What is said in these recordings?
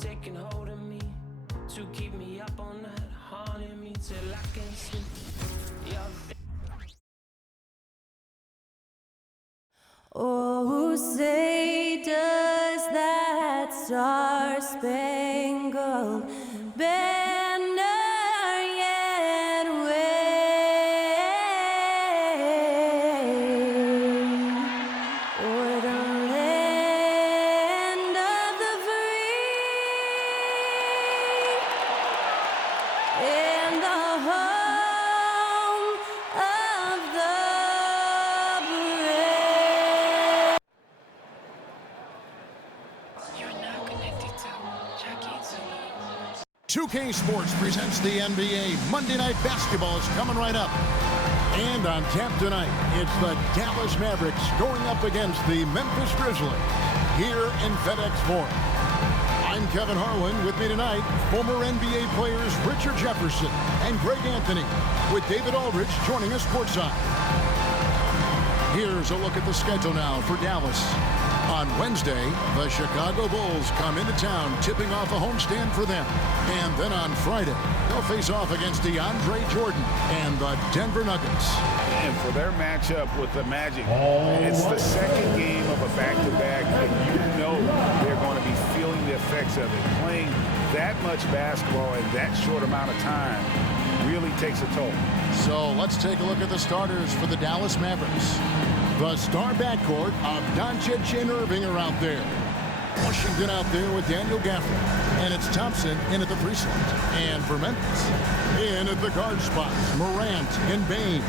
taking hold of me to keep me up all night, haunting me till I can't sleep. Oh, say does that star-spangled banner yet wave o'er the land of the free and the home of the brave? 2K Sports presents the NBA. Monday Night Basketball is coming right up. And on tap tonight, it's the Dallas Mavericks going up against the Memphis Grizzlies here in FedEx Forum. I'm Kevin Harlan. With me tonight, former NBA players Richard Jefferson and Greg Anthony, with David Aldridge joining us courtside. Here's a look at the schedule now for Dallas. On Wednesday, the Chicago Bulls come into town, tipping off a homestand for them. And then on Friday, they'll face off against DeAndre Jordan and the Denver Nuggets. And for their matchup with the Magic, it's the second game of a back-to-back, and you know they're going to be feeling the effects of it. Playing that much basketball in that short amount of time really takes a toll. So let's take a look at the starters for the Dallas Mavericks. The star backcourt of Doncic and Irving are out there. Washington out there with Daniel Gafford. And it's Thompson in at the 3 slot. And for Memphis, in at the guard spots, Morant and Bane.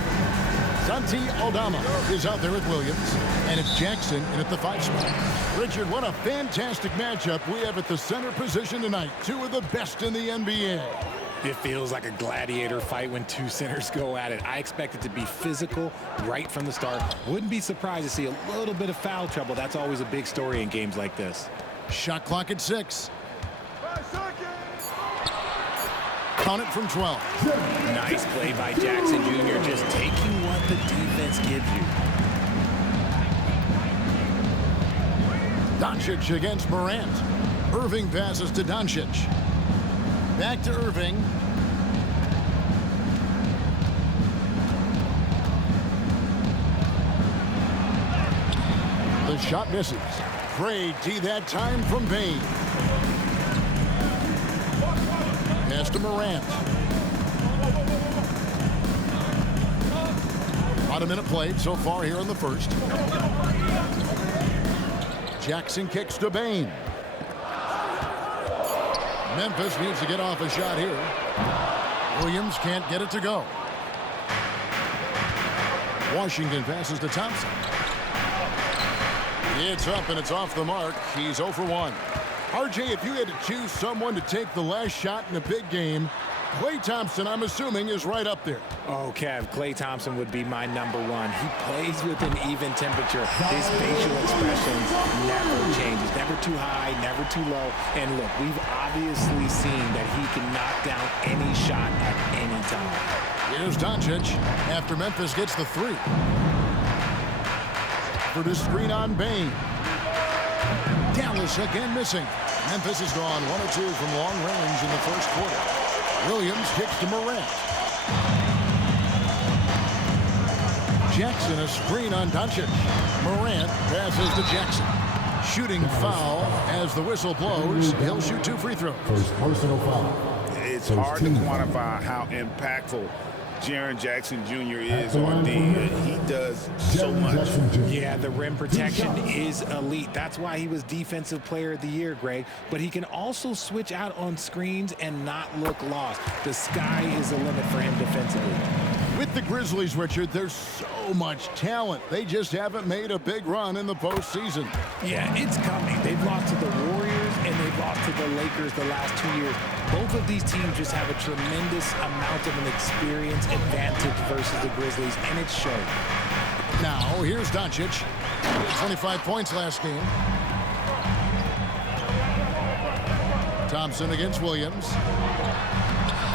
Santi Aldama is out there with Williams. And it's Jackson in at the 5 spot. Richard, what a fantastic matchup we have at the center position tonight. Two of the best in the NBA. It feels like a gladiator fight when two centers go at it. I expect it to be physical right from the start. Wouldn't be surprised to see a little bit of foul trouble. That's always a big story in games like this. Shot clock at 6. Count it from 12. Nice play by Jackson Jr. Just taking what the defense gives you. Doncic against Morant. Irving passes to Doncic. Back to Irving. The shot misses. Great D that time from Bane. Pass to Morant. About a minute played so far here in the first. Jackson kicks to Bane. Memphis needs to get off a shot here. Williams can't get it to go. Washington passes to Thompson. It's up and it's off the mark. He's 0 for 1. RJ, if you had to choose someone to take the last shot in a big game, Klay Thompson, I'm assuming, is right up there. Oh, Kev, Klay Thompson would be my #1. He plays with an even temperature. His facial expressions never changes. Never too high, never too low. And look, we've obviously seen that he can knock down any shot at any time. Here's Doncic after Memphis gets the 3. For the screen on Bane. Dallas again missing. Memphis has gone 1 or 2 from long range in the first quarter. Williams kicks to Morant. Jackson a screen on Doncic. Morant passes to Jackson. Shooting foul as the whistle blows. He'll shoot 2 free throws. First personal foul. It's hard to quantify how impactful Jaren Jackson Jr. is on D. He does so much. Yeah, the rim protection is elite. That's why he was Defensive Player of the Year, Greg. But he can also switch out on screens and not look lost. The sky is the limit for him defensively. With the Grizzlies, Richard, there's so much talent. They just haven't made a big run in the postseason. Yeah, it's coming. They've lost to the Warriors and they've lost to the Lakers the last 2 years. Both of these teams just have a tremendous amount of an experience advantage versus the Grizzlies, and it's showing. Now, here's Doncic. 25 points last game. Thompson against Williams.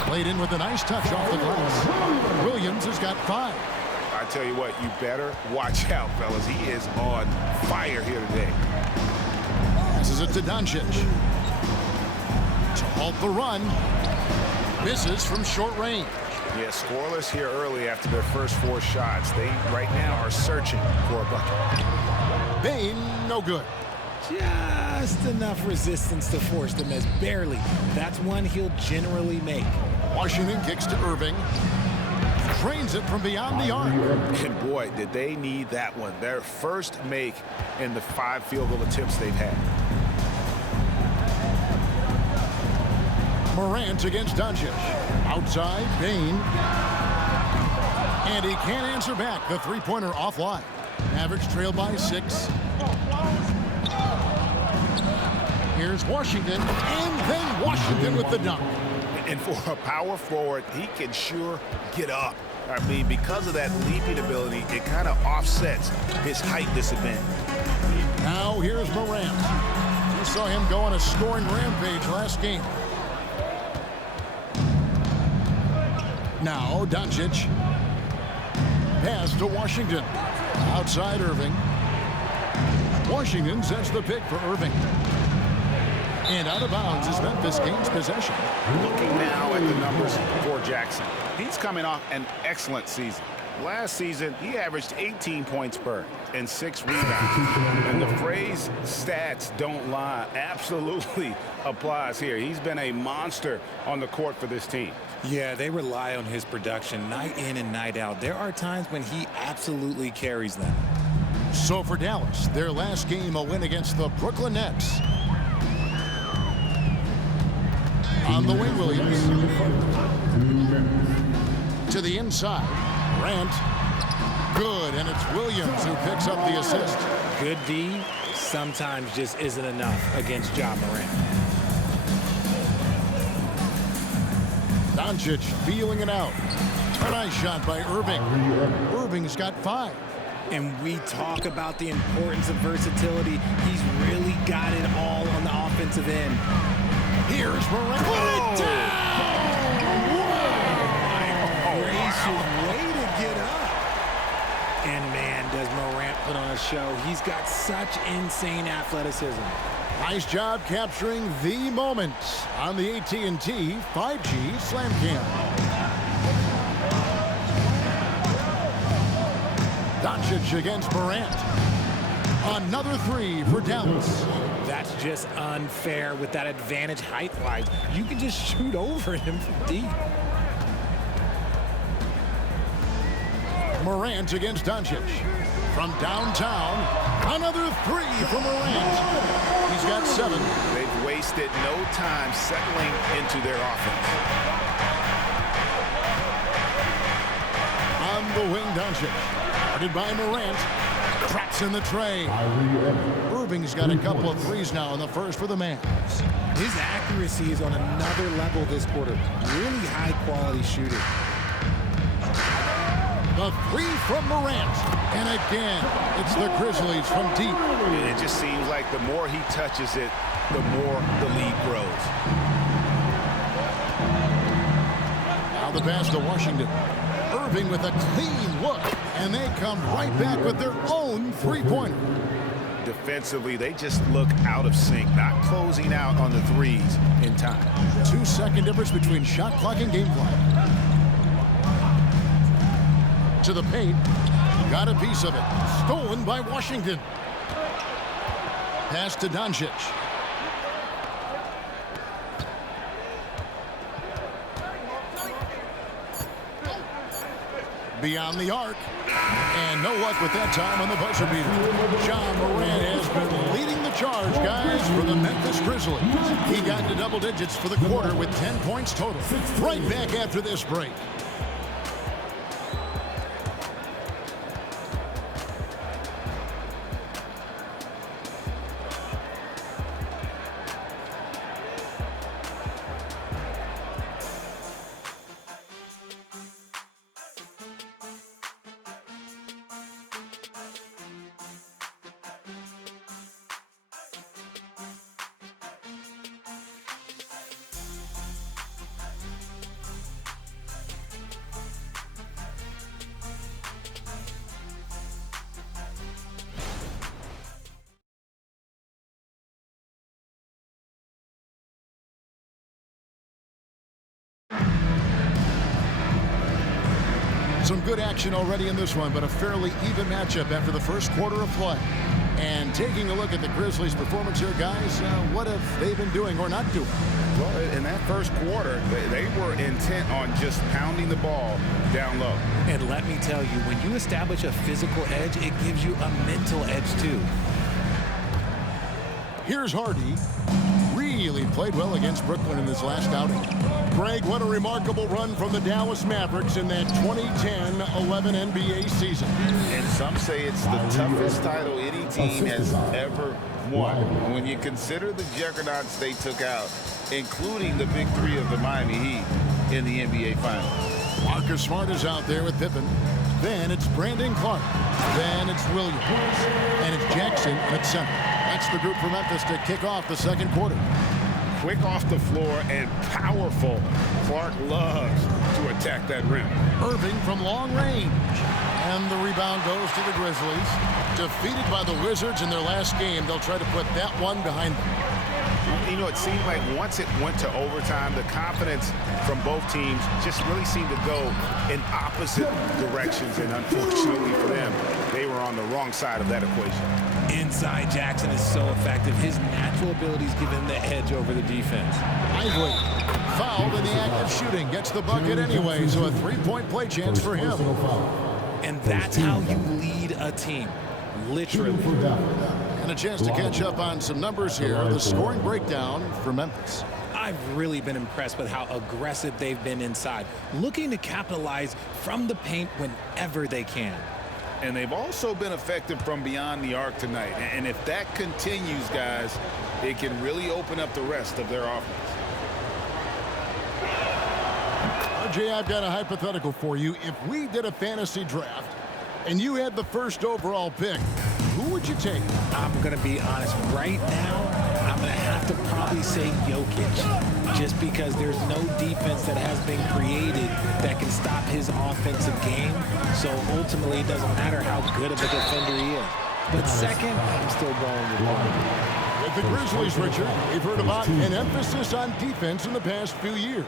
Played in with a nice touch off the glass. Williams has got 5. I tell you what, you better watch out, fellas. He is on fire here today. Passes it to Doncic. to halt the run. Misses from short range. Yeah, scoreless here early after their first 4 shots. They right now are searching for a bucket. Bain, no good. Just enough resistance to force them as barely. That's one he'll generally make. Washington kicks to Irving. Trains it from beyond the arc. And boy, did they need that one. Their first make in the 5 field goal attempts they've had. Morant against Doncic. Outside, Bain. And he can't answer back. The three-pointer offline. Mavericks trail by 6. Here's Washington, and then Washington with the dunk. And for a power forward, he can sure get up. I mean, because of that leaping ability, it kind of offsets his height disadvantage. Now here's Morant. You saw him go on a scoring rampage last game. Now Doncic. Pass to Washington. Outside Irving. Washington sets the pick for Irving. And out of bounds is Memphis gains possession. Looking now at the numbers for Jackson. He's coming off an excellent season. Last season, he averaged 18 points per and 6 rebounds. And the phrase stats don't lie absolutely applies here. He's been a monster on the court for this team. Yeah, they rely on his production night in and night out. There are times when he absolutely carries them. So for Dallas, their last game a win against the Brooklyn Nets. On the wing, Williams. To the inside. Grant. Good, and it's Williams who picks up the assist. Good D sometimes just isn't enough against Ja Morant. Doncic feeling it out. A nice shot by Irving. Irving's got 5. And we talk about the importance of versatility. He's really got it all on the offensive end. Here's Morant. Put it down! Gracious way to get up. And man, does Morant put on a show. He's got such insane athleticism. Nice job capturing the moment on the AT&T 5G Slam Cam. Doncic against Morant. Another 3 for Dallas. That's just unfair with that advantage height-wise. You can just shoot over him from deep. Morant against Doncic. From downtown, another 3 for Morant. He's got 7. They've wasted no time settling into their offense. On the wing, Doncic. Guarded by Morant. Traps in the tray. Irving's got a couple of 3s now in the first for the Mavs. His accuracy is on another level this quarter. Really high-quality shooter. The 3 from Morant. And again, it's the Grizzlies from deep. And it just seems like the more he touches it, the more the lead grows. Now the pass to Washington. Irving with a clean look. And they come right back with their own 3-pointer. Defensively, they just look out of sync, not closing out on the 3s in time. 2-second difference between shot clock and game clock. To the paint. Got a piece of it. Stolen by Washington. Pass to Doncic. Beyond the arc. And no luck with that time on the buzzer beater. Ja Morant has been leading the charge, guys, for the Memphis Grizzlies. He got into double digits for the quarter with 10 points total. Right back after this break. Some good action already in this one, but a fairly even matchup after the first quarter of play. And taking a look at the Grizzlies' performance here, guys, what have they been doing or not doing? Well, in that first quarter, they were intent on just pounding the ball down low. And let me tell you, when you establish a physical edge, it gives you a mental edge too. Here's Hardy. Really played well against Brooklyn in this last outing. Greg, what a remarkable run from the Dallas Mavericks in that 2010-11 NBA season. And some say it's the toughest title any team has ever won. When you consider the juggernauts they took out, including the big three of the Miami Heat in the NBA Finals. Marcus Smart is out there with Pippen. Then it's Brandon Clark. Then it's Williams. And it's Jackson at center. That's the group from Memphis to kick off the second quarter. Quick off the floor and powerful. Clark loves to attack that rim. Irving from long range. And the rebound goes to the Grizzlies. Defeated by the Wizards in their last game, they'll try to put that one behind them. You know, it seemed like once it went to overtime, the confidence from both teams just really seemed to go in opposite directions. And unfortunately for them, they were on the wrong side of that equation. Inside Jackson is so effective. His natural abilities give him the edge over the defense. Ivory, fouled in the act of shooting, gets the bucket anyway, so a three-point play chance for him. And that's how you lead a team, literally. And a chance to catch up on some numbers here. The scoring breakdown for Memphis. I've really been impressed with how aggressive they've been inside, looking to capitalize from the paint whenever they can. And they've also been effective from beyond the arc tonight. And if that continues, guys, it can really open up the rest of their offense. RJ, I've got a hypothetical for you. If we did a fantasy draft and you had the first overall pick, who would you take? I'm going to be honest. Right now, I'm going to have to probably say Jokic, just because there's no defense that has been created that can stop his offensive game. So ultimately, it doesn't matter how good of a defender he is. But second, I'm still going with LeBron. With the Grizzlies, Richard, we've heard about an emphasis on defense in the past few years.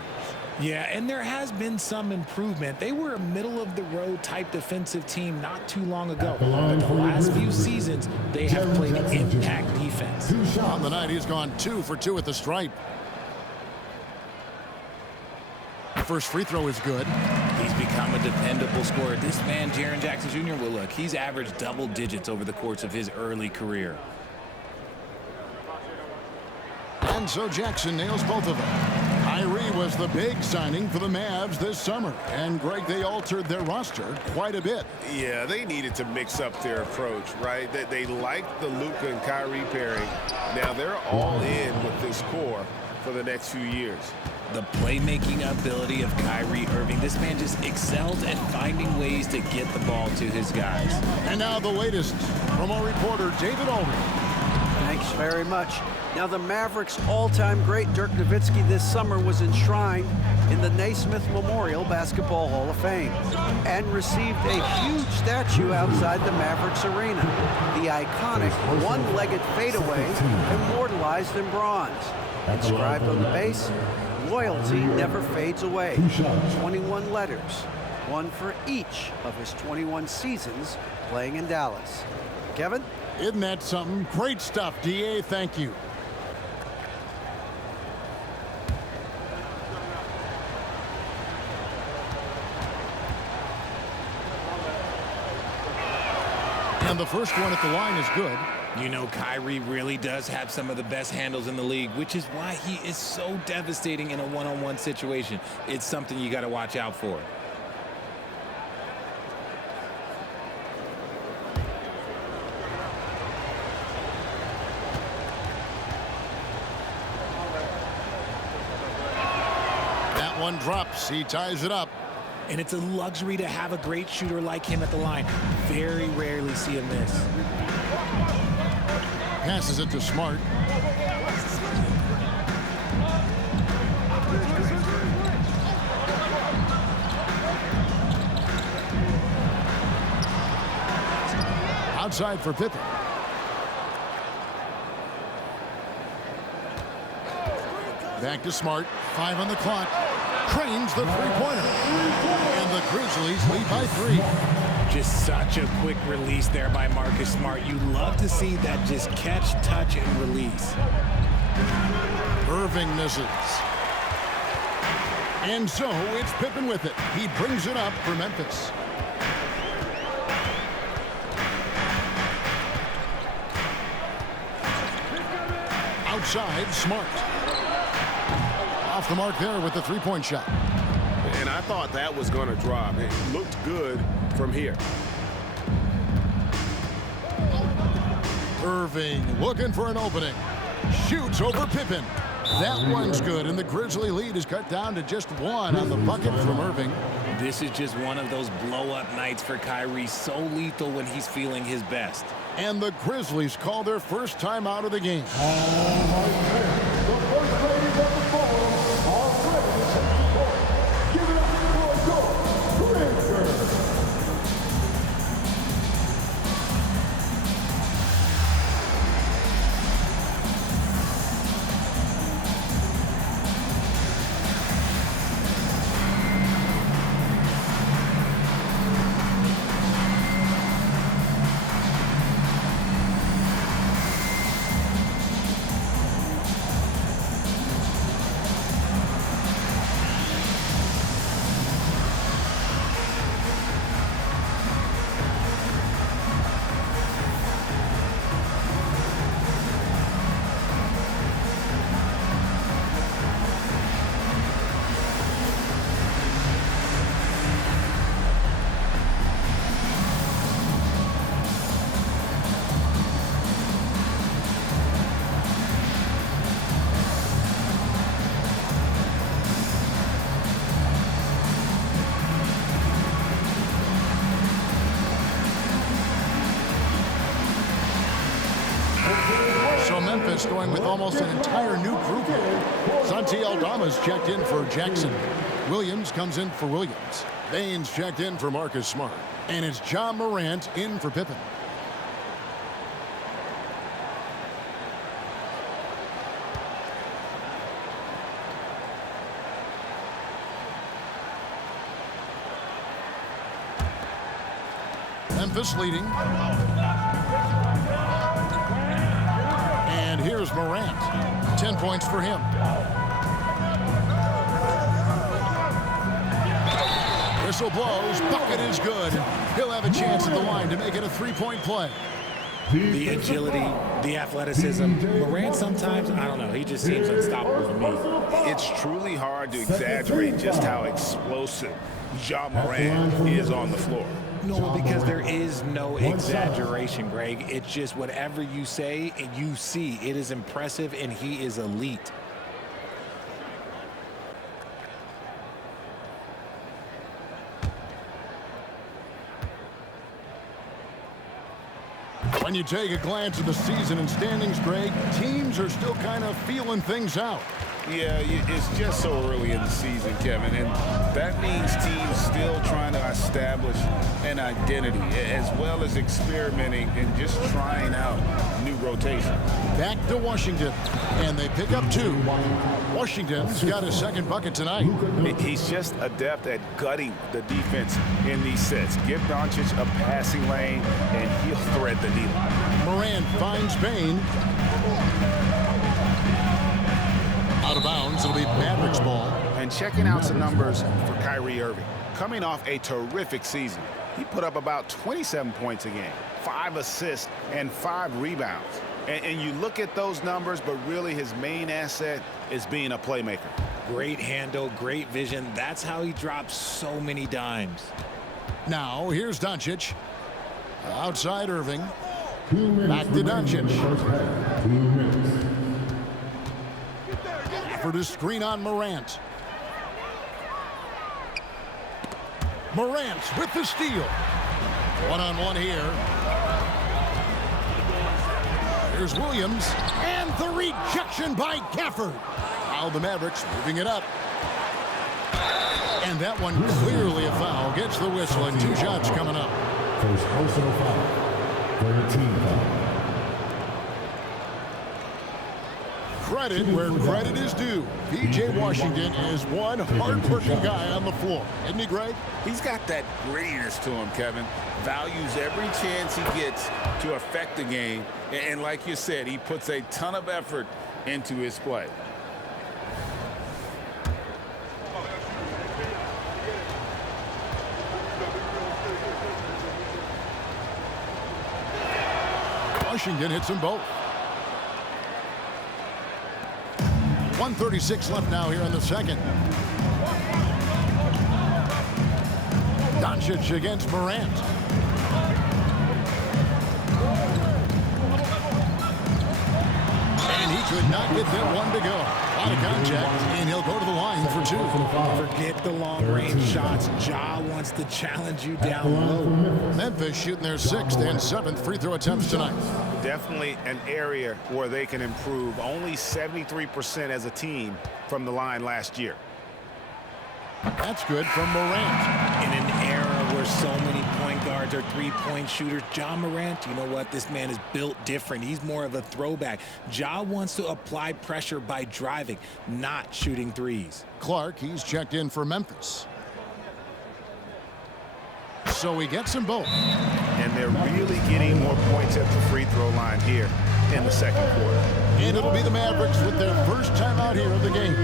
Yeah, and there has been some improvement. They were a middle-of-the-road type defensive team not too long ago. But the last few seasons, they have played impact defense. On the night, he's gone 2 for 2 at the stripe. First free throw is good. He's become a dependable scorer. This man, Jaren Jackson Jr., well, look, he's averaged double digits over the course of his early career. And so Jackson nails both of them. Kyrie was the big signing for the Mavs this summer. And, Greg, they altered their roster quite a bit. Yeah, they needed to mix up their approach, right? They liked the Luka and Kyrie pairing. Now they're all in with this core for the next few years. The playmaking ability of Kyrie Irving. This man just excels at finding ways to get the ball to his guys. And now the latest from our reporter, David Aldridge. Thanks very much. Now, the Mavericks' all-time great Dirk Nowitzki this summer was enshrined in the Naismith Memorial Basketball Hall of Fame and received a huge statue outside the Mavericks arena. The iconic one-legged fadeaway immortalized in bronze. Inscribed on the base, loyalty never fades away. 21 letters, one for each of his 21 seasons playing in Dallas. Kevin? Isn't that something? Great stuff, DA. Thank you. And the first one at the line is good. You know, Kyrie really does have some of the best handles in the league, which is why he is so devastating in a one-on-one situation. It's something you got to watch out for. That one drops. He ties it up. And it's a luxury to have a great shooter like him at the line. Very rarely see him miss. Passes it to Smart. Outside for Pippen. Back to Smart. 5 on the clock. Cranes the three-pointer. And the Grizzlies lead by 3. Just such a quick release there by Marcus Smart. You love to see that just catch, touch, and release. Irving misses. And so it's Pippen with it. He brings it up for Memphis. Outside, Smart. Off the mark there with the three-point shot. And I thought that was going to drop. It looked good from here. Irving looking for an opening. Shoots over Pippen. That one's good, and the Grizzly lead is cut down to just 1 on the bucket from Irving. This is just one of those blow-up nights for Kyrie, so lethal when he's feeling his best. And the Grizzlies call their first time out of the game. So Memphis going with almost an entire new group here. Santi Aldama's checked in for Jackson. Williams comes in for Williams. Baines checked in for Marcus Smart. And it's John Morant in for Pippen. Memphis leading. And here's Morant. 10 points for him. Whistle blows. Bucket is good. He'll have a chance at the line to make it a three-point play. The agility, the athleticism. Morant sometimes, I don't know, he just seems unstoppable to me. It's truly hard to exaggerate just how explosive Ja Morant is on the floor. No, because there is no exaggeration, Greg. It's just whatever you say and you see. It is impressive, and he is elite. When you take a glance at the season and standings, Greg, teams are still kind of feeling things out. Yeah, it's just so early in the season, Kevin, and that means teams still trying to establish an identity as well as experimenting and just trying out new rotation. Back to Washington, and they pick up 2. Washington's got his second bucket tonight. He's just adept at gutting the defense in these sets. Give Doncic a passing lane, and he'll thread the needle. Morant finds Bain. Out of bounds, it'll be Mavericks ball. And checking out some numbers for Kyrie Irving. Coming off a terrific season, he put up about 27 points a game, 5 assists, and 5 rebounds. And you look at those numbers, but really his main asset is being a playmaker. Great handle, great vision. That's how he drops so many dimes. Now, here's Doncic. Outside Irving. Back to Doncic. For the screen on Morant. Morant with the steal. One-on-one here. Here's Williams. And the rejection by Gafford. Now the Mavericks moving it up. And that one clearly a foul. Gets the whistle and 2 shots coming up. First personal foul. 13 foul. credit where credit is due. P.J. Washington is one hard-working guy on the floor. Isn't he, Greg? He's got that grittiness to him, Kevin. Values every chance he gets to affect the game. And like you said, he puts a ton of effort into his play. Washington hits them both. 1:36 left now here in the second. Doncic against Morant. And he could not get that one to go. A lot of contact, and he'll go to the line for two. Forget the long-range shots. Ja wants to challenge you down low. Memphis shooting their 6th and 7th free throw attempts tonight. Definitely an area where they can improve. Only 73% as a team from the line last year. That's good from Morant. In an era where so many point guards are three-point shooters, Ja Morant, you know what? This man is built different. He's more of a throwback. Ja wants to apply pressure by driving, not shooting threes. Clark, he's checked in for Memphis. So he gets them both. And they're really getting more points at the free throw line here in the second quarter. And it'll be the Mavericks with their first time out here of the game.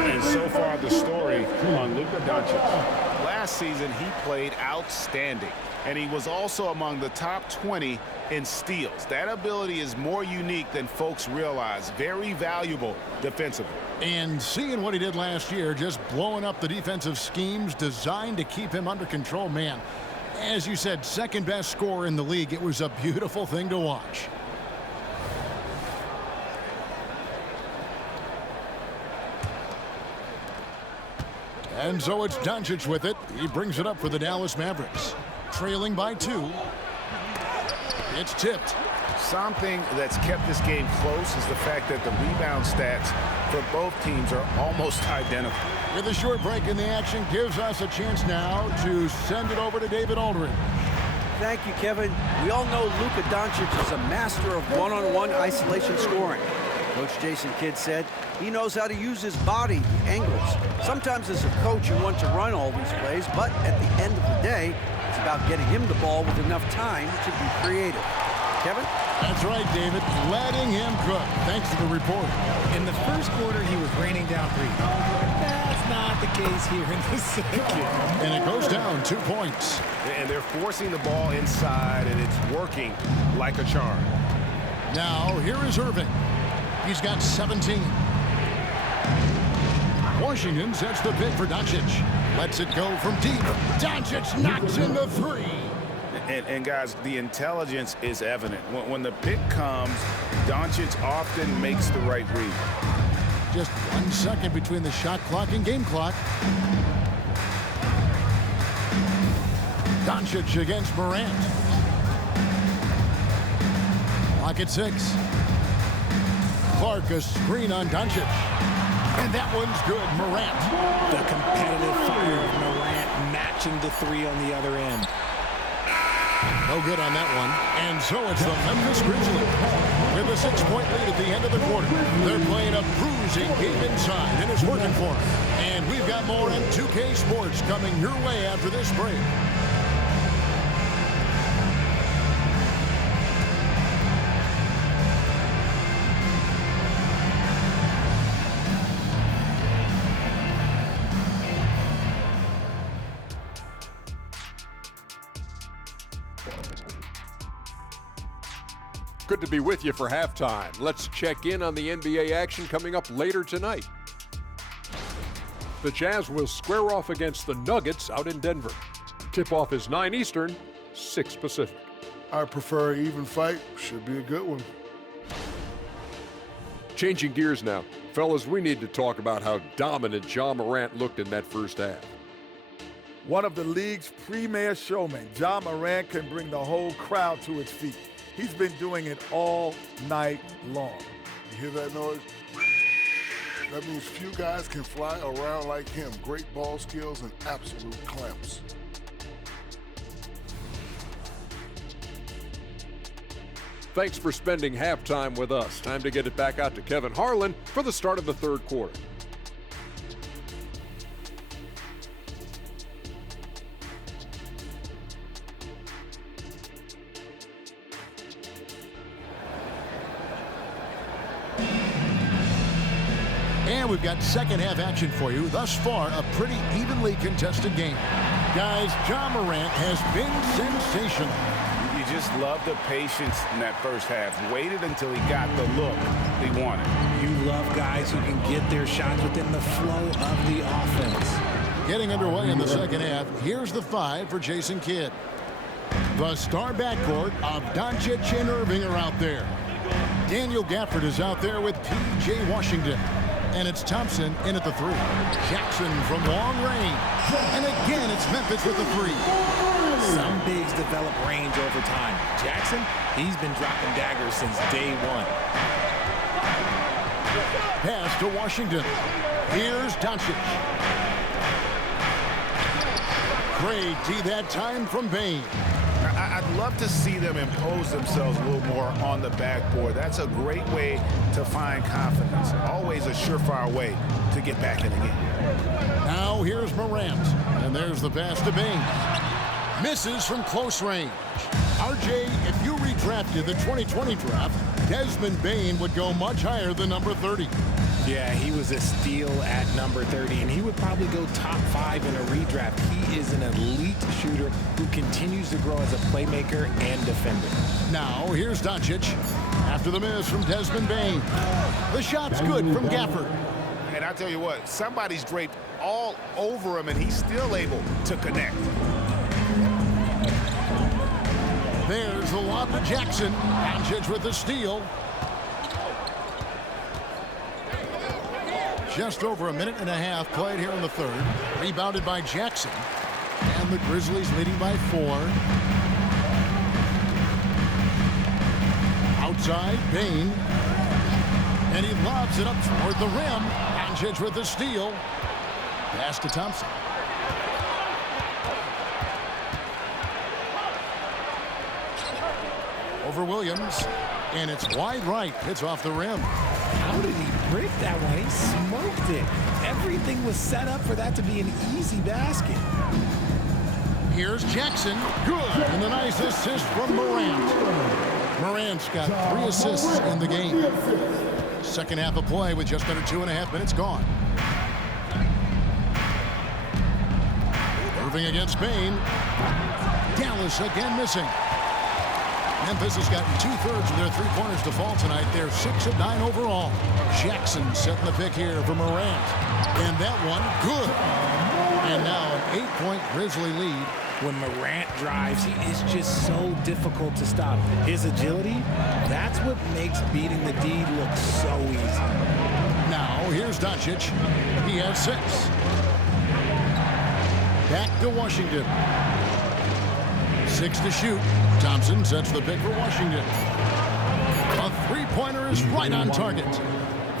And so far, the story on Luka Doncic. Last season, he played outstanding, and he was also among the top 20 in steals. That ability is more unique than folks realize. Very valuable defensively. And seeing what he did last year, just blowing up the defensive schemes designed to keep him under control, man. As you said, second best scorer in the league. It was a beautiful thing to watch. And so it's Doncic with it. He brings it up for the Dallas Mavericks. Trailing by 2. It's tipped. Something that's kept this game close is the fact that the rebound stats for both teams are almost identical. With a short break in the action, gives us a chance now to send it over to David Aldridge. Thank you, Kevin. We all know Luka Doncic is a master of one-on-one isolation scoring. Coach Jason Kidd said he knows how to use his body, the angles. Sometimes as a coach, you want to run all these plays, but at the end of the day, it's about getting him the ball with enough time to be creative. Kevin? That's right, David. Letting him cook. Thanks to the report. In the first quarter, he was raining down threes. That's not the case here in the second. And it goes down 2 points. And they're forcing the ball inside, and it's working like a charm. Now, here is Irving. He's got 17. Washington sets the pick for Doncic. Lets it go from deep. Doncic knocks in the 3. And guys, the intelligence is evident. When the pick comes, Doncic often makes the right read. Just 1 second between the shot clock and game clock. Doncic against Morant. Clock at 6. Clark, a screen on Doncic. And that one's good. Morant. The competitive fire of Morant matching the 3 on the other end. No good on that one. And so it's the Memphis Grizzlies with a 6-point lead at the end of the quarter. They're playing a bruising game inside, and it's working for them. And we've got more on 2K Sports coming your way after this break. Good to be with you for halftime. Let's check in on the NBA action coming up later tonight. The Jazz will square off against the Nuggets out in Denver. Tip-off is 9 Eastern, 6 Pacific. I prefer an even fight. Should be a good one. Changing gears now. Fellas, we need to talk about how dominant Ja Morant looked in that first half. One of the league's premier showmen, Ja Morant can bring the whole crowd to its feet. He's been doing it all night long. You hear that noise? That means few guys can fly around like him. Great ball skills and absolute clamps. Thanks for spending halftime with us. Time to get it back out to Kevin Harlan for the start of the third quarter. And we've got second half action for you. Thus far, a pretty evenly contested game. Guys, Ja Morant has been sensational. You just love the patience in that first half. Waited until he got the look he wanted. You love guys who can get their shots within the flow of the offense. Getting underway in the second half, here's the 5 for Jason Kidd. The star backcourt of Doncic and Irving are out there. Daniel Gafford is out there with P.J. Washington. And it's Thompson in at the 3. Jackson from long range. And again, it's Memphis with the 3. Some bigs develop range over time. Jackson, he's been dropping daggers since day one. Pass to Washington. Here's Doncic. Great D that time from Bane. I'd love to see them impose themselves a little more on the backboard. That's a great way to find confidence. Always a surefire way to get back in the game. Now here's Morant. And there's the pass to Bane. Misses from close range. RJ, if you redrafted the 2020 draft, Desmond Bane would go much higher than number 30. Yeah, he was a steal at number 30, and he would probably go top 5 in a redraft. He is an elite shooter who continues to grow as a playmaker and defender. Now, here's Doncic. After the miss from Desmond Bane. The shot's good from Gafford. And I tell you what, somebody's draped all over him, and he's still able to connect. There's the lob to Jackson. Doncic with the steal. Just over a minute and a half played here in the third. Rebounded by Jackson. And the Grizzlies leading by 4. Outside, Bane. And he lobs it up toward the rim. Doncic with the steal. Pass to Thompson. Over Williams. And it's wide right. It's off the rim. How did he break that one? He smoked it. Everything was set up for that to be an easy basket. Here's Jackson. Good. And a nice assist from Morant. Morant's got 3 assists in the game. Second half of play with just under 2.5 minutes gone. Irving against Bane. Dallas again missing. Memphis has gotten 2/3 of their 3 pointers to fall tonight. They're 6 of 9 overall. Jackson setting the pick here for Morant. And that one, good. And now an 8-point Grizzly lead. When Morant drives, he is just so difficult to stop. His agility, that's what makes beating the D look so easy. Now, here's Doncic. He has 6. Back to Washington. 6 to shoot. Thompson sets the pick for Washington. A 3-pointer is right on target.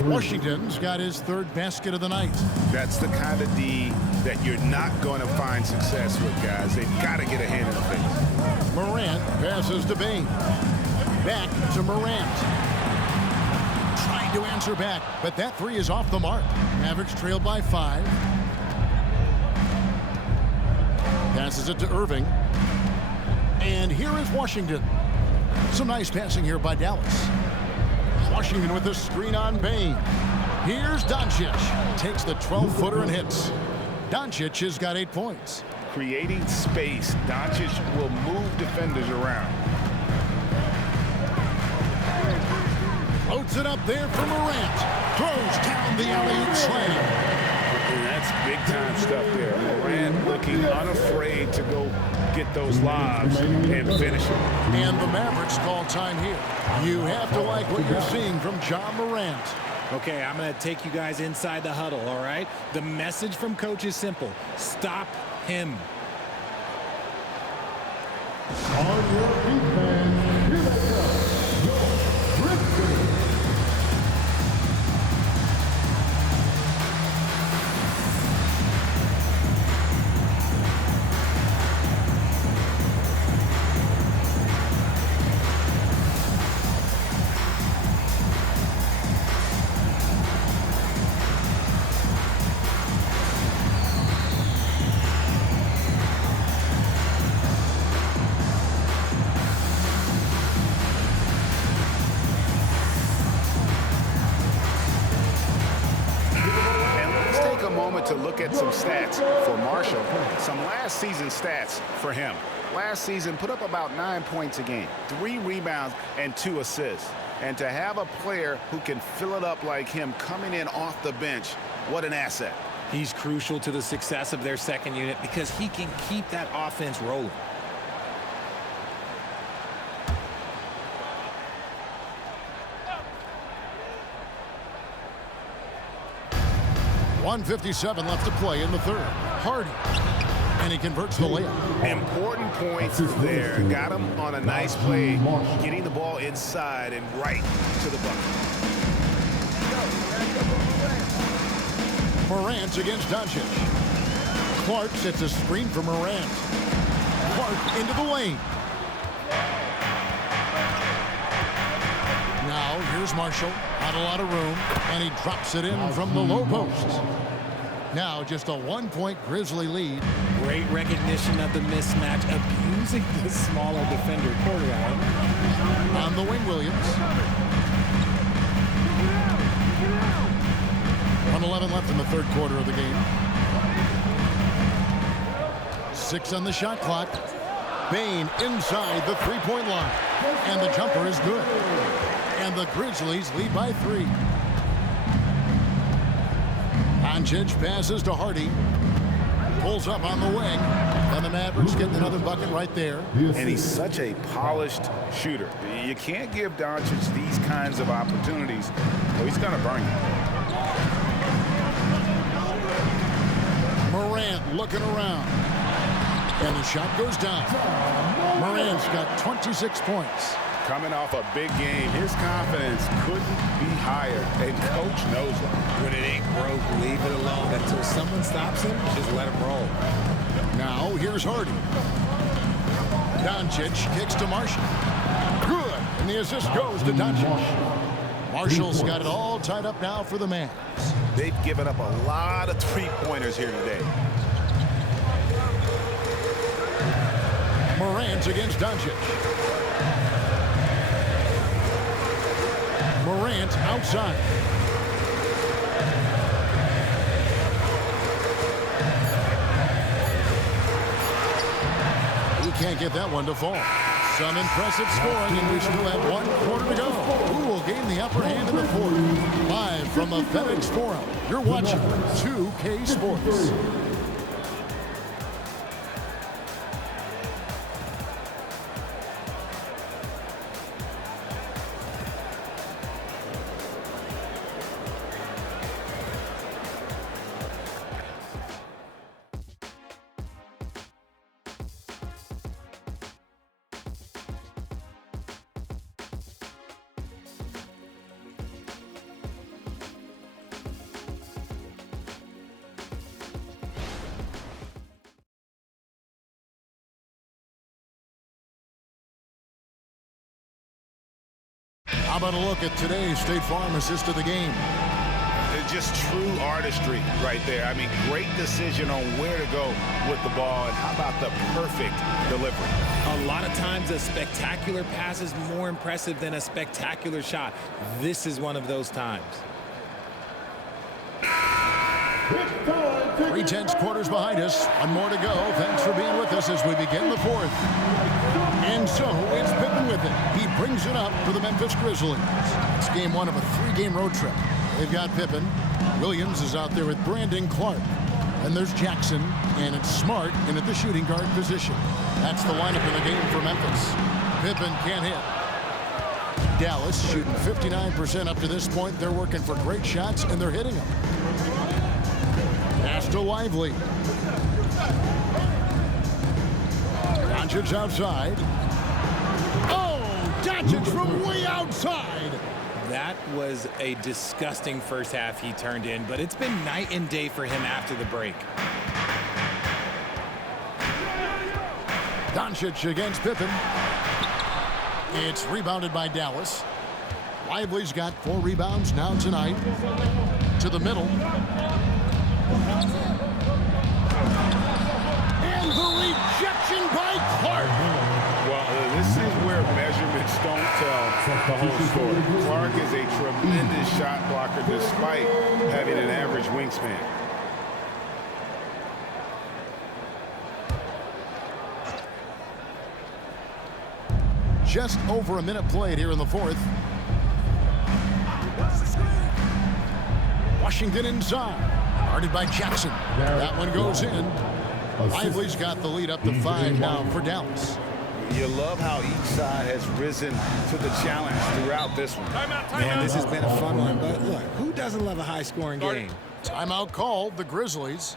Washington's got his 3rd basket of the night. That's the kind of D that you're not going to find success with, guys. They've got to get a hand in the face. Morant passes to Bane. Back to Morant. Trying to answer back, but that 3 is off the mark. Mavericks trail by 5. Passes it to Irving. And here is Washington. Some nice passing here by Dallas. Washington with the screen on Bane. Here's Doncic. Takes the 12-footer and hits. Doncic has got 8 points. Creating space, Doncic will move defenders around. Floats it up there for Morant. Throws down the alley-oop slam. And that's big-time stuff there. Morant looking unafraid to go get those lobs and finish it. And the Mavericks call time here. You have to like what you're seeing from Ja Morant. Okay, I'm going to take you guys inside the huddle, all right? The message from coach is simple. Stop him. On your feet, fans, here they come, your Grizzlies. To look at some stats for Marshall, some last season stats for him. Last season put up about 9 points a game, 3 rebounds and 2 assists. And to have a player who can fill it up like him coming in off the bench, what an asset. He's crucial to the success of their second unit because he can keep that offense rolling. .157 left to play in the third. Hardy. And he converts the layup. Important points there. Got him on a nice play, getting the ball inside and right to the bucket. Morant against Doncic. Clark sets a screen for Morant. Clark into the lane. Now here's Marshall. Not a lot of room. And he drops it in from the low post. Now just a 1-point Grizzly lead. Great recognition of the mismatch, abusing the smaller defender quarterback. On the wing, Williams. 1:11 left in the third quarter of the game. 6 on the shot clock. Bane inside the three-point line. And the jumper is good. And the Grizzlies lead by 3. Doncic passes to Hardy. Pulls up on the wing. And the Mavericks getting another bucket right there. And he's such a polished shooter. You can't give Doncic these kinds of opportunities, or he's going to burn you. Morant looking around. And the shot goes down. Morant's got 26 points. Coming off a big game, his confidence couldn't be higher, and coach knows it. When it ain't broke, leave it alone until someone stops him. Just let him roll. Now here's Hardy. Doncic kicks to Marshall. Good, and the assist goes to Doncic. Marshall's got it all tied up now for the Mavs. They've given up a lot of three-pointers here today. Morant against Doncic. Morant outside. He can't get that one to fall. Some impressive scoring, and we still have 1 quarter to go. Who will gain the upper hand in the fourth? Live from the FedEx Forum, you're watching 2K Sports. How about a look at today's State Farm assist of the game? It's just true artistry right there. I mean, great decision on where to go with the ball, and how about the perfect delivery? A lot of times a spectacular pass is more impressive than a spectacular shot. This is one of those times. Great intense quarters behind us. One more to go. Thanks for being with us as we begin the fourth. And so it's Pippen with it. He brings it up for the Memphis Grizzlies. It's game one of a 3-game road trip. They've got Pippen. Williams is out there with Brandon Clark. And there's Jackson, and it's Smart in at the shooting guard position. That's the lineup in the game for Memphis. Pippen can't hit. Dallas shooting 59% up to this point. They're working for great shots, and they're hitting them. Pass to Lively. Doncic outside. Oh, Doncic from way outside. That was a disgusting first half he turned in, but it's been night and day for him after the break. Doncic against Pippen. It's rebounded by Dallas. Lively's got 4 rebounds now tonight. To the middle. And the rejection by Clark. Well, this is where measurements don't tell the whole story. Clark is a tremendous shot blocker despite having an average wingspan. Just over a minute played here in the fourth. Washington inside. Guarded by Jackson. That one goes in. Lively's got the lead up to 5 now for Dallas. You love how each side has risen to the challenge throughout this one. Man, this has been a fun one, but look, who doesn't love a high-scoring game? Timeout called, the Grizzlies.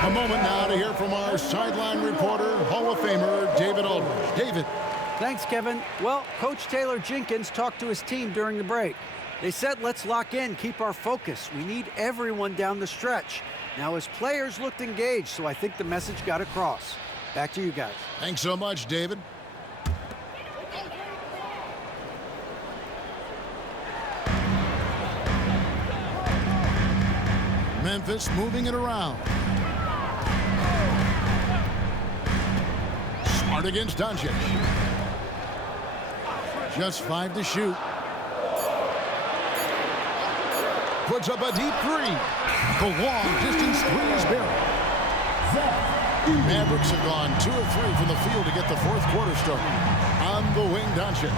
A moment now to hear from our sideline reporter, Hall of Famer David Aldridge. David. Thanks, Kevin. Well, Coach Taylor Jenkins talked to his team during the break. They said, let's lock in, keep our focus. We need everyone down the stretch. Now, his players looked engaged, so I think the message got across. Back to you guys. Thanks so much, David. Memphis moving it around. Smart against Doncic. Just 5 to shoot. Puts up a deep 3. The long distance 3 is buried. Mavericks have gone 2 of 3 from the field to get the fourth quarter started. On the wing, Doncic.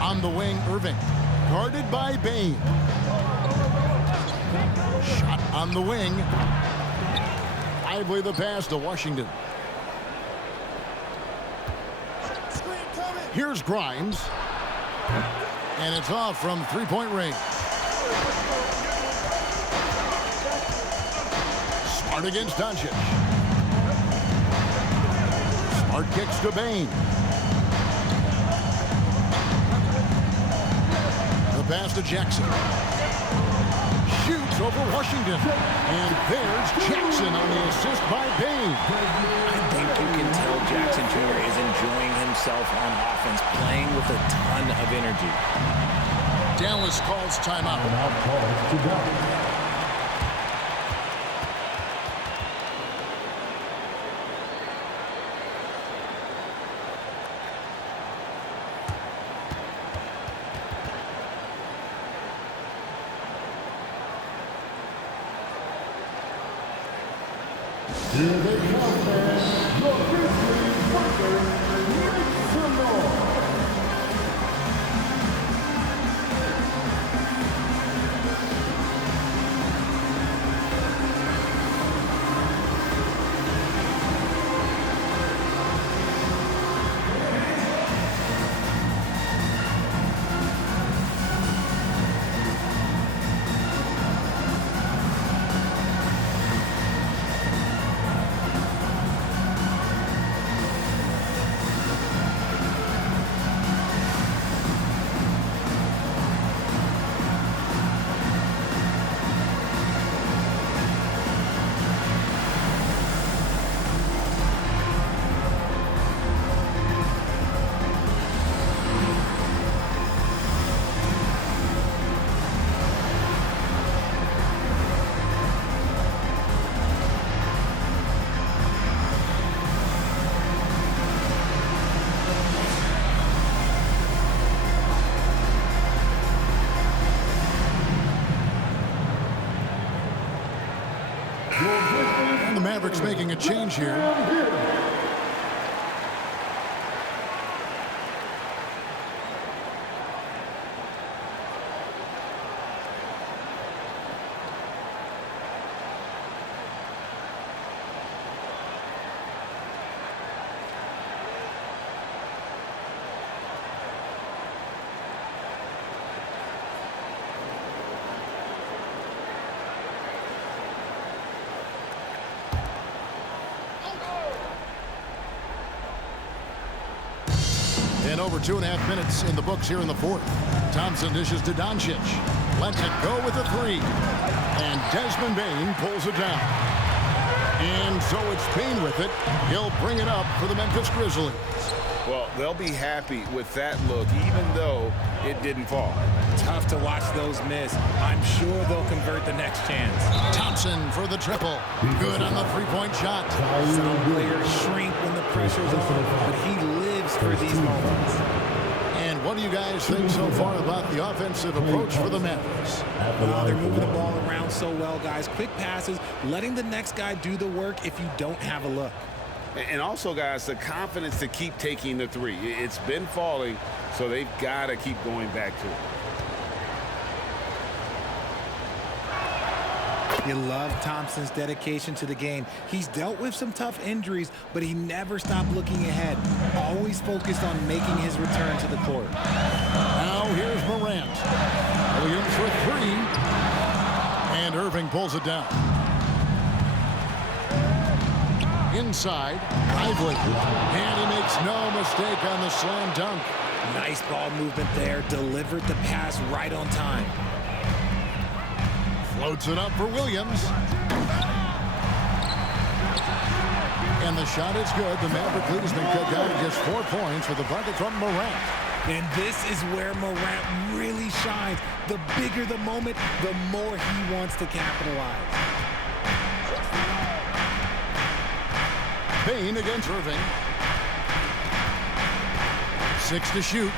On the wing, Irving. Guarded by Bain. Shot on the wing. Lively the pass to Washington. Here's Grimes. And it's off from 3-point range. Smart against Doncic. Smart kicks to Bain. The pass to Jackson. Shoots over Washington. And there's Jackson on the assist by Bain. I think you can tell Jackson Jr. is enjoying himself on offense, playing with a ton of energy. Dallas calls timeout. Here they come, man. Your Grizzlies versus Mavericks making a change here. And over 2.5 minutes in the books here in the fourth. Thompson dishes to Doncic. Lets it go with a three. And Desmond Bane pulls it down. And so it's Bane with it. He'll bring it up for the Memphis Grizzlies. Well, they'll be happy with that look, even though it didn't fall. Tough to watch those miss. I'm sure they'll convert the next chance. Thompson for the triple. Good on the three-point shot. Some players shrink when the pressure's on, but he lives for these moments. And what do you guys think so far about the offensive approach for the Mavericks? Well, they're moving the ball around so well, guys. Quick passes, letting the next guy do the work if you don't have a look. And also, guys, the confidence to keep taking the three. It's been falling, so they've got to keep going back to it. You love Thompson's dedication to the game. He's dealt with some tough injuries, but he never stopped looking ahead. Always focused on making his return to the court. Now here's Morant. Williams for three. And Irving pulls it down. Inside, Lively. And he makes no mistake on the slam dunk. Nice ball movement there. Delivered the pass right on time. Floats it up for Williams. And the shot is good. The Maverick lead has been cut down to just 4 points with the bucket from Morant. And this is where Morant really shines. The bigger the moment, the more he wants to capitalize. Bane against Irving. 6 to shoot.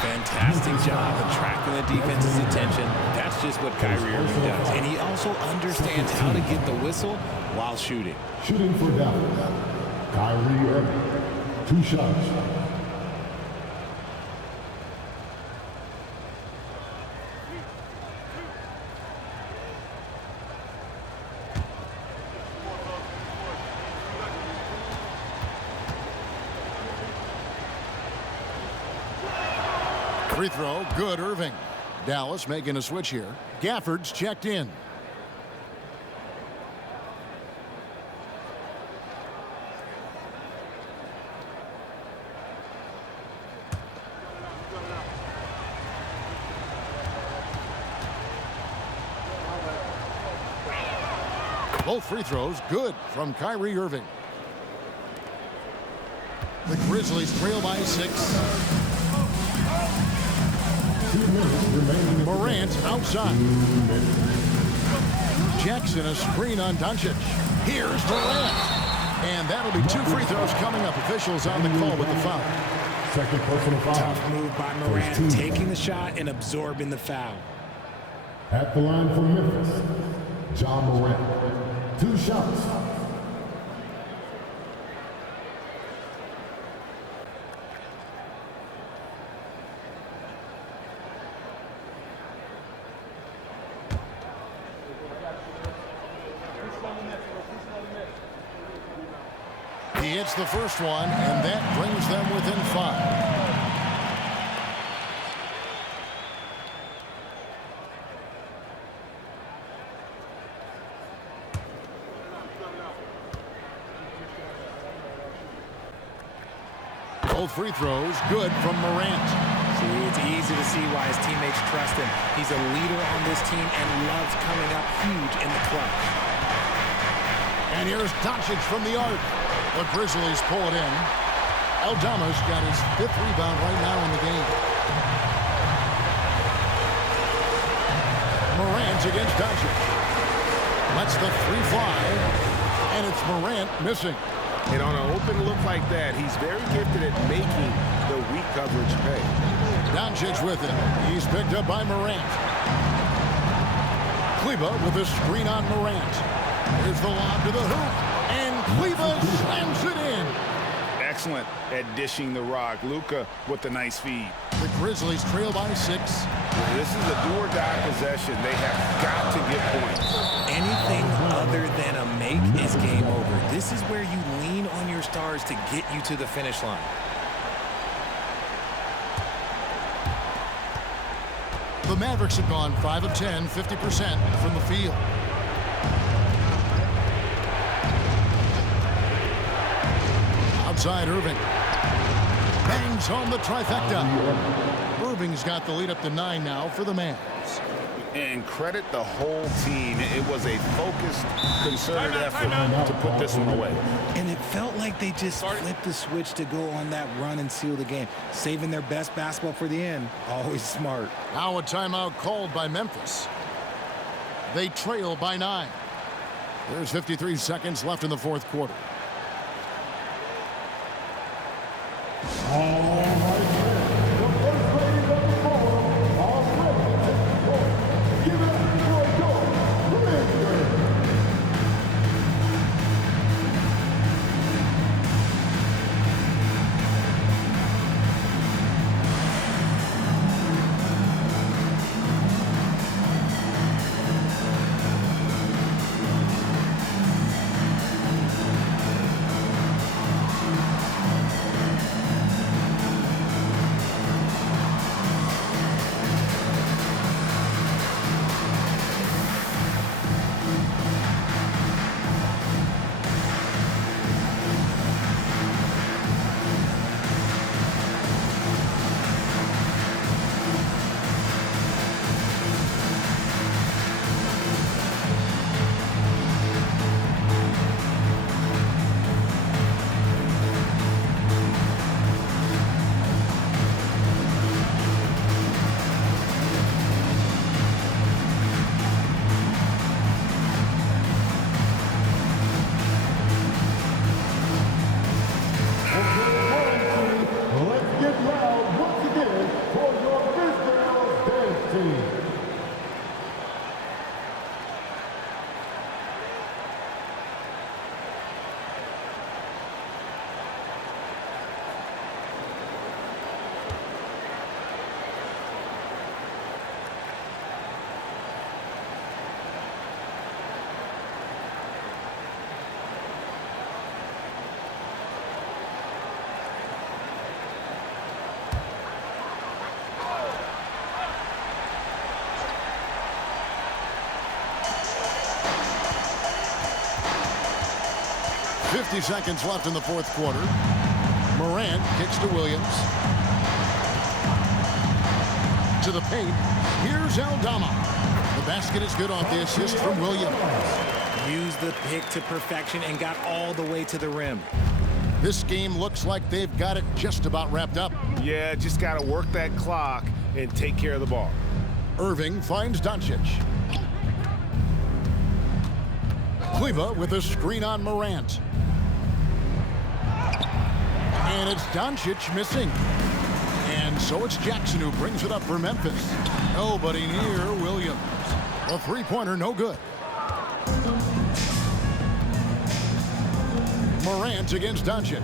Fantastic job attracting the defense's attention. That's just what Kyrie Irving does. And he also understands how to get the whistle while shooting. Shooting for Dallas, Kyrie Irving. 2 shots. Free throw, good, Irving. Dallas making a switch here. Gafford's checked in. Both free throws good from Kyrie Irving. The Grizzlies trail by 6. Morant outside. Jackson a screen on Doncic. Here's Morant. And that'll be 2 free throws coming up. Officials on the call with the foul. Second personal foul. Tough move by Morant, taking the shot and absorbing the foul. At the line for Memphis, John Morant. 2 shots. He hits the first one, and that brings them within 5. Both free throws good from Morant. See, it's easy to see why his teammates trust him. He's a leader on this team and loves coming up huge in the clutch. And here's Doncic from the arc. The Grizzlies pull it in. Aldama's got his 5th rebound right now in the game. Morant against Doncic. Lets the 3 fly. And it's Morant missing. And on an open look like that, he's very gifted at making the weak coverage pay. Doncic with it. He's picked up by Morant. Kleba with a screen on Morant. Here's the lob to the hoop, and Cleveland slams it in. Excellent at dishing the rock. Luka with the nice feed. The Grizzlies trail by 6. This is a do-or-die possession. They have got to get points. Anything other than a make is game over. This is where you lean on your stars to get you to the finish line. The Mavericks have gone 5 of 10, 50% from the field. Outside Irving. Bangs home the trifecta. Irving's got the lead up to 9 now for the Mavs. And credit the whole team. It was a focused, concerted effort to put this one away. And it felt like they just flipped the switch to go on that run and seal the game. Saving their best basketball for the end. Always smart. Now a timeout called by Memphis. They trail by 9. There's 53 seconds left in the fourth quarter. .50 seconds left in the fourth quarter. Morant kicks to Williams. To the paint. Here's Aldama. The basket is good off the assist from Williams. Used the pick to perfection and got all the way to the rim. This game looks like they've got it just about wrapped up. Yeah, just got to work that clock and take care of the ball. Irving finds Doncic. Cleva with a screen on Morant. And it's Doncic missing. And so it's Jackson who brings it up for Memphis. Nobody near Williams. A three-pointer, no good. Morant against Doncic.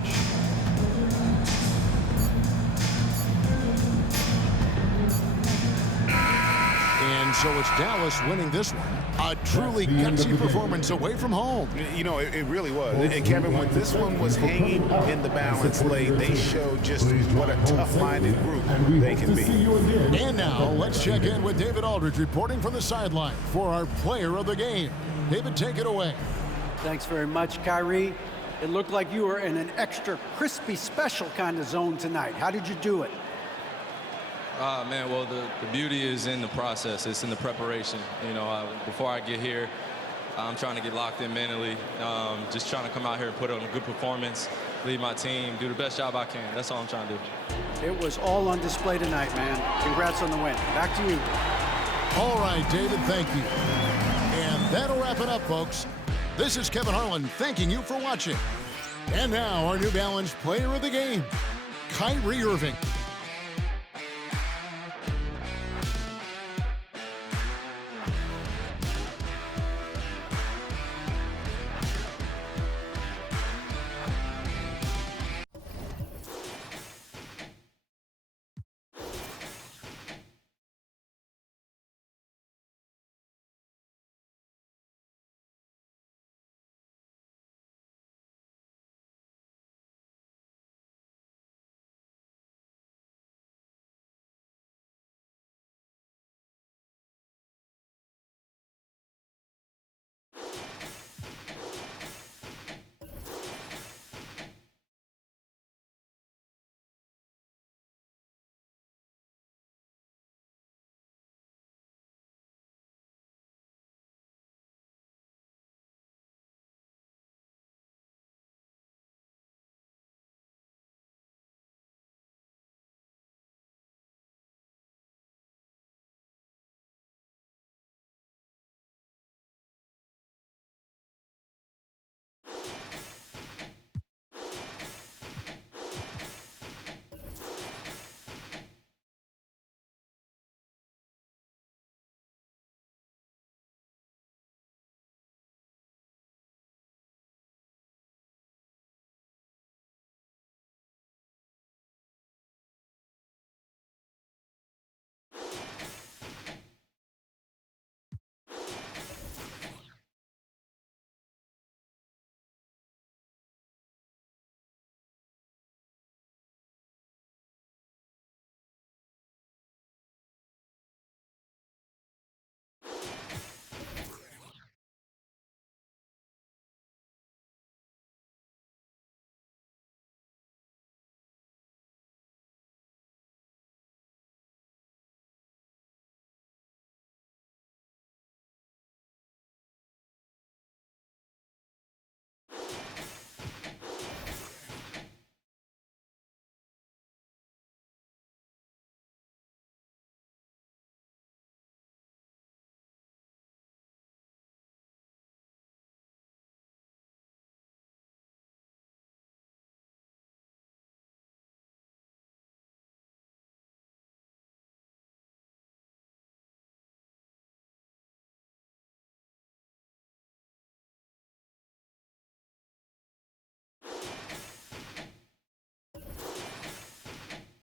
And so it's Dallas winning this one. A truly gutsy performance away from home. You know, it really was. And Kevin, when this one was hanging in the balance late, they showed just what a tough-minded group they can be. And now let's check in with David Aldridge reporting from the sideline for our player of the game. David, take it away. Thanks very much, Kyrie. It looked like you were in an extra crispy special kind of zone tonight. How did you do it? Man, well, the beauty is in the process. It's in the preparation. You know, before I get here, I'm trying to get locked in mentally. Just trying to come out here and put on a good performance, lead my team, do the best job I can. That's all I'm trying to do. It was all on display tonight, man. Congrats on the win. Back to you. All right, David, thank you. And that'll wrap it up, folks. This is Kevin Harlan thanking you for watching. And now our New Balance player of the game, Kyrie Irving.